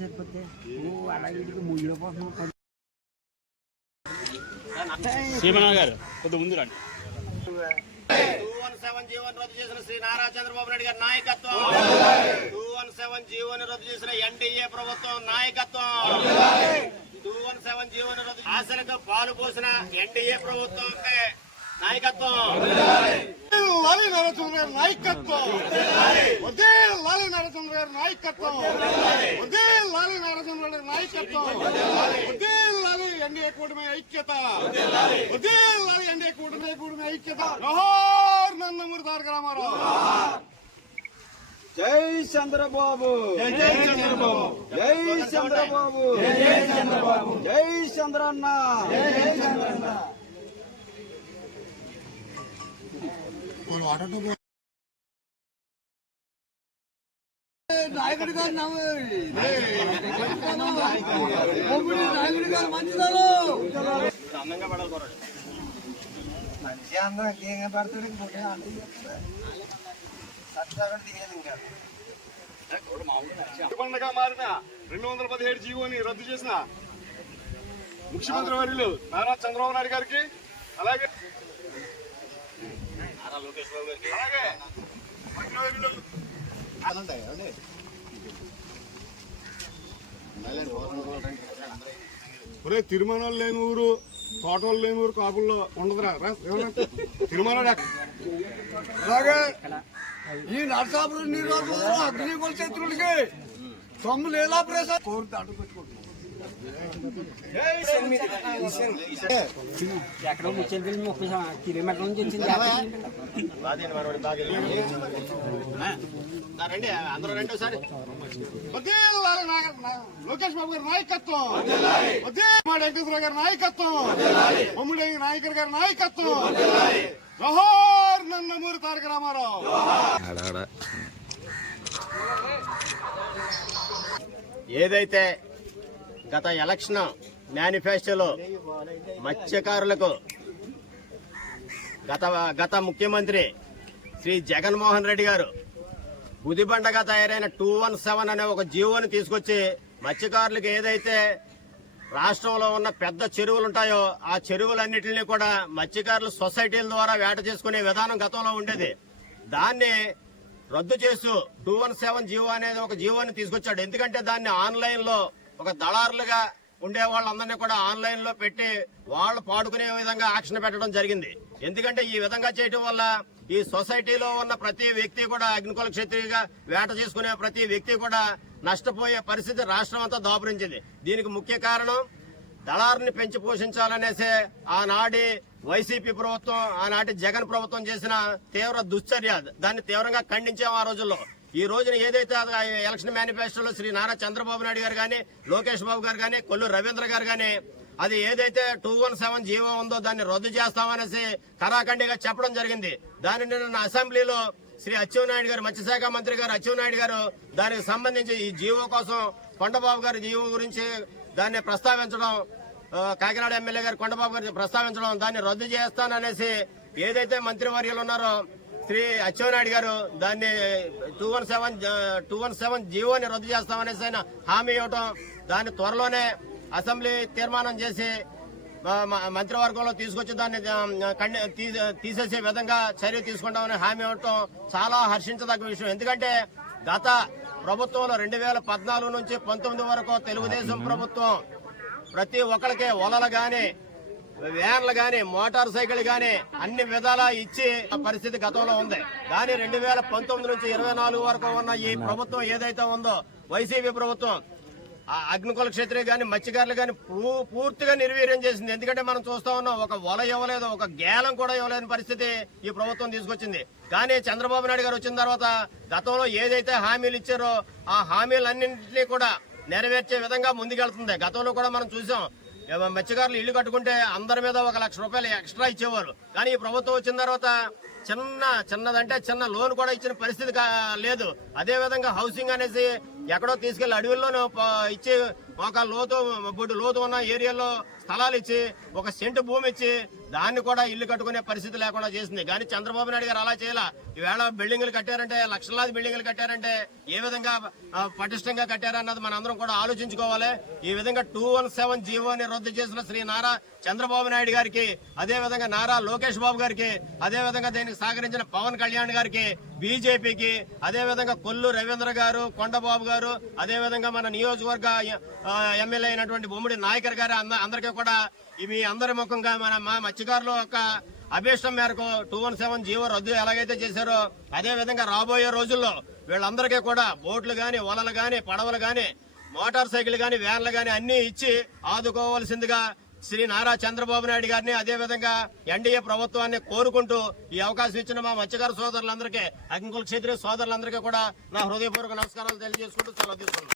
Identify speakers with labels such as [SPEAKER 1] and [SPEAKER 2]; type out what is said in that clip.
[SPEAKER 1] సరిపోతే నువ్వు అలా ఇంటికి ముయ్యపోతున్నావు
[SPEAKER 2] గారు కొద్ది ముందు రండి
[SPEAKER 3] సెవెన్ జీవోని రద్దు చేసిన శ్రీ నారా చంద్రబాబు నాయుడు గారి నాయకత్వం. టూ వన్ సెవెన్ జీవోని రద్దు చేసిన ఎన్డీఏ ప్రభుత్వం నాయకత్వం. టూ వన్ సెవెన్ జీవోని రద్దు ఆశలకు పాలు పోసిన ఎన్డీఏ ప్రభుత్వం నాయకత్వం.
[SPEAKER 4] లాలి నరచంద్ర గారి నాయకత్వం. ఒదే లాలి నరచంద్ర గారి నాయకత్వం. ఒదే లాలి నరచంద్ర గారి నాయకత్వం. ఒదే లాలి ఎన్డీఏ కూటమి ఐక్యత. ఒదే లాలి ఎన్డీఏ కూటమి కూటమి ఐక్యత. జోహార్ నందమూరి తారక రామారావు.
[SPEAKER 5] జై చంద్రబాబు. జై చంద్రబాబు. జై చంద్రబాబు. జై చంద్రబాబు. జై చంద్రన్న. జై
[SPEAKER 4] నాయకుడి గారు నాయకుడి గారు మంచిదారు
[SPEAKER 3] అందంగా పడాలి కోరండి
[SPEAKER 4] పండుగ మారిన రెండు వందల పదిహేడు జీవోని రద్దు చేసిన ముఖ్యమంత్రి వర్యులు నారా చంద్రబాబు నాయుడు గారికి అలాగే
[SPEAKER 3] లోకేష్ బాబు గారికి
[SPEAKER 4] ఒరే తిరుమల లేని ఊరు తోటలు లేని ఊరు కాపుల్లో ఉండదురా. తిరుమల అలాగే ఈ నరసాపురం అగ్ని అగ్నికుల శత్రువులకి తొమ్మిది ఏళ్ళ ప్రసాద్? కోరితే అడ్డుపెట్టుకుంటున్నాం
[SPEAKER 1] ఎక్కడో ముచ్చింది ముప్పై సం- కిలోమీటర్ల నుంచి వచ్చింది
[SPEAKER 3] అందరూ రండి ఒకసారి
[SPEAKER 4] లోకేష్ బాబు గారి నాయకత్వం వదిలే వెంకటేశ్వర గారి నాయకత్వం బొమ్మిడి నాయకర్ గారి నాయకత్వం జోహార్ నందమూరి తారక రామారావు
[SPEAKER 3] ఏదైతే గత ఎలక్షన్ మేనిఫెస్టోలో మత్స్యకారులకు గత గత ముఖ్యమంత్రి శ్రీ జగన్మోహన్ రెడ్డి గారు గుదిబండగా తయారైన టూ వన్ సెవెన్ అనే ఒక జీవోని తీసుకొచ్చి మత్స్యకారులకు ఏదైతే రాష్ట్రంలో ఉన్న పెద్ద చెరువులు ఉంటాయో ఆ చెరువులన్నిటిని కూడా మత్స్యకారులు సొసైటీల ద్వారా వేట చేసుకునే విధానం గతంలో ఉండేది. దాన్ని రద్దు చేస్తూ టూ వన్ సెవెన్ జీవో అనేది ఒక జీవోని తీసుకొచ్చాడు. ఎందుకంటే దాన్ని ఆన్లైన్లో ఒక దళారులుగా ఉండే వాళ్ళందరినీ కూడా ఆన్లైన్లో పెట్టి వాళ్ళు పాడుకునే విధంగా యాక్షన్ పెట్టడం జరిగింది. ఎందుకంటే ఈ విధంగా చేయటం వల్ల ఈ సొసైటీలో ఉన్న ప్రతి వ్యక్తి కూడా అగ్నికుల క్షత్రియుగా వేట చేసుకునే ప్రతి వ్యక్తి కూడా నష్టపోయే పరిస్థితి రాష్ట్రం అంతా దాపురించింది. దీనికి ముఖ్య కారణం దళారుని పెంచి పోషించాలనేసే ఆనాటి వైసీపీ ప్రభుత్వం ఆనాటి జగన్ ప్రభుత్వం చేసిన తీవ్ర దుశ్చర్య. దాన్ని తీవ్రంగా ఖండించాం ఆ రోజుల్లో. ఈ రోజున ఏదైతే అది ఎలక్షన్ మేనిఫెస్టోలో శ్రీ నారా చంద్రబాబు నాయుడు గారు కానీ లోకేష్ బాబు గారు కానీ కొల్లు రవీంద్ర గారు కానీ అది ఏదైతే టూ వన్ సెవెన్ జీవో ఉందో దాన్ని రద్దు చేస్తామనేసి కరాఖండిగా చెప్పడం జరిగింది. దాని నిన్న అసెంబ్లీలో శ్రీ అచ్చెన్నాయుడు గారు మత్స్యశాఖ మంత్రి గారు అచ్చెన్నాయుడు గారు దానికి సంబంధించి ఈ జీవో కోసం కొండబాబు గారి జీవో గురించి దాన్ని ప్రస్తావించడం కాకినాడ ఎమ్మెల్యే గారు కొండబాబు గారు ప్రస్తావించడం దాన్ని రద్దు చేస్తాననేసి ఏదైతే మంత్రివర్యులు ఉన్నారో శ్రీ అచ్చెవనాయుడు గారు దాన్ని two one seven two one seven జీవోని రద్దు చేస్తామనేసి ఆయన హామీ ఇవ్వటం దాన్ని త్వరలోనే అసెంబ్లీ తీర్మానం చేసి మ- మంత్రివర్గంలో తీసుకొచ్చి దాన్ని తీసేసే విధంగా చర్య తీసుకుంటామని హామీ ఇవ్వటం చాలా హర్షించదగ్గ విషయం. ఎందుకంటే గత ప్రభుత్వంలో రెండు వేల పద్నాలుగు నుంచి పంతొమ్మిది వరకు తెలుగుదేశం ప్రభుత్వం ప్రతి ఒక్కరికి వలలు కానీ వ్యాన్లు కానీ మోటార్ సైకిల్ కానీ అన్ని విధాలా ఇచ్చి ఆ పరిస్థితి గతంలో ఉంది. కానీ రెండు వేల పంతొమ్మిది నుంచి ఇరవై నాలుగు వరకు ఉన్న ఈ ప్రభుత్వం ఏదైతే ఉందో వైసీపీ ప్రభుత్వం అగ్నికుల క్షత్రియ కానీ మత్స్యకారులు కానీ పూ- పూర్తిగా నిర్వీర్యం చేసింది. ఎందుకంటే మనం చూస్తా ఉన్నాం ఒక వల ఇవ్వలేదు ఒక గేలం కూడా ఇవ్వలేని పరిస్థితి ఈ ప్రభుత్వం తీసుకొచ్చింది. కానీ చంద్రబాబు నాయుడు గారు వచ్చిన తర్వాత గతంలో ఏదైతే హామీలు ఇచ్చారో ఆ హామీలన్నింటినీ కూడా నెరవేర్చే విధంగా ముందుకెళ్తుంది. గతంలో కూడా మనం చూసాం మత్స్యకారులు ఇల్లు కట్టుకుంటే అందరి మీద ఒక లక్ష రూపాయలు ఎక్స్ట్రా ఇచ్చేవారు. కానీ ఈ ప్రభుత్వం వచ్చిన తర్వాత చిన్న చిన్నదంటే చిన్న లోన్ కూడా ఇచ్చిన పరిస్థితి కా- లేదు. అదేవిధంగా హౌసింగ్ అనేసి ఎక్కడో తీసుకెళ్ళి అడవుల్లోనూ ఇచ్చి ఒక లోతు బొడ్డు లోతు ఉన్న ఏరియాలో స్థలాలు ఇచ్చి ఒక సెంటు భూమి ఇచ్చి దాన్ని కూడా ఇల్లు కట్టుకునే పరిస్థితి లేకుండా చేసింది. కానీ చంద్రబాబు నాయుడు గారు అలా చేయాల. ఈవేళ బిల్డింగులు కట్టారంటే లక్షలాది బిల్డింగులు కట్టారంటే ఏ విధంగా పటిష్టంగా కట్టారన్నది మన అందరం కూడా ఆలోచించుకోవాలి. ఈ విధంగా టూ వన్ సెవెన్ జీవోని రద్దు చేసిన శ్రీ నారా చంద్రబాబు నాయుడు గారికి అదే విధంగా నారా లోకేష్ బాబు గారికి అదే విధంగా దీనికి సహకరించిన పవన్ కళ్యాణ్ గారికి బీజేపీకి అదే విధంగా కొల్లు రవీంద్ర గారు కొండబాబు గారు అదే విధంగా మన నియోజకవర్గ ఎమ్మెల్యే అయినటువంటి బొమ్మిడి నాయకర్ గారు అంద- అందరికీ కూడా ఇవి అందరి ముఖంగా మన మా మత్స్యకారుల యొక్క అభీష్టం మేరకు టూ వన్ సెవెన్ జీవో రద్దు ఎలాగైతే చేశారో అదే విధంగా రాబోయే రోజుల్లో వీళ్ళందరికీ కూడా బోట్లు కానీ వలలు కానీ పడవలు కానీ మోటార్ సైకిల్ కానీ వ్యాన్లు కానీ అన్నీ ఇచ్చి ఆదుకోవాల్సిందిగా శ్రీ నారా చంద్రబాబు నాయుడు గారిని అదే విధంగా ఎన్డీఏ ప్రభుత్వాన్ని కోరుకుంటూ ఈ అవకాశం ఇచ్చిన మా మత్స్యకార సోదరులందరికీ అగ్నికుల క్షేత్రీయ సోదరులందరికీ కూడా నా హృదయపూర్వక నమస్కారాలు తెలియజేసుకుంటూ సెలవు తీసుకున్నాను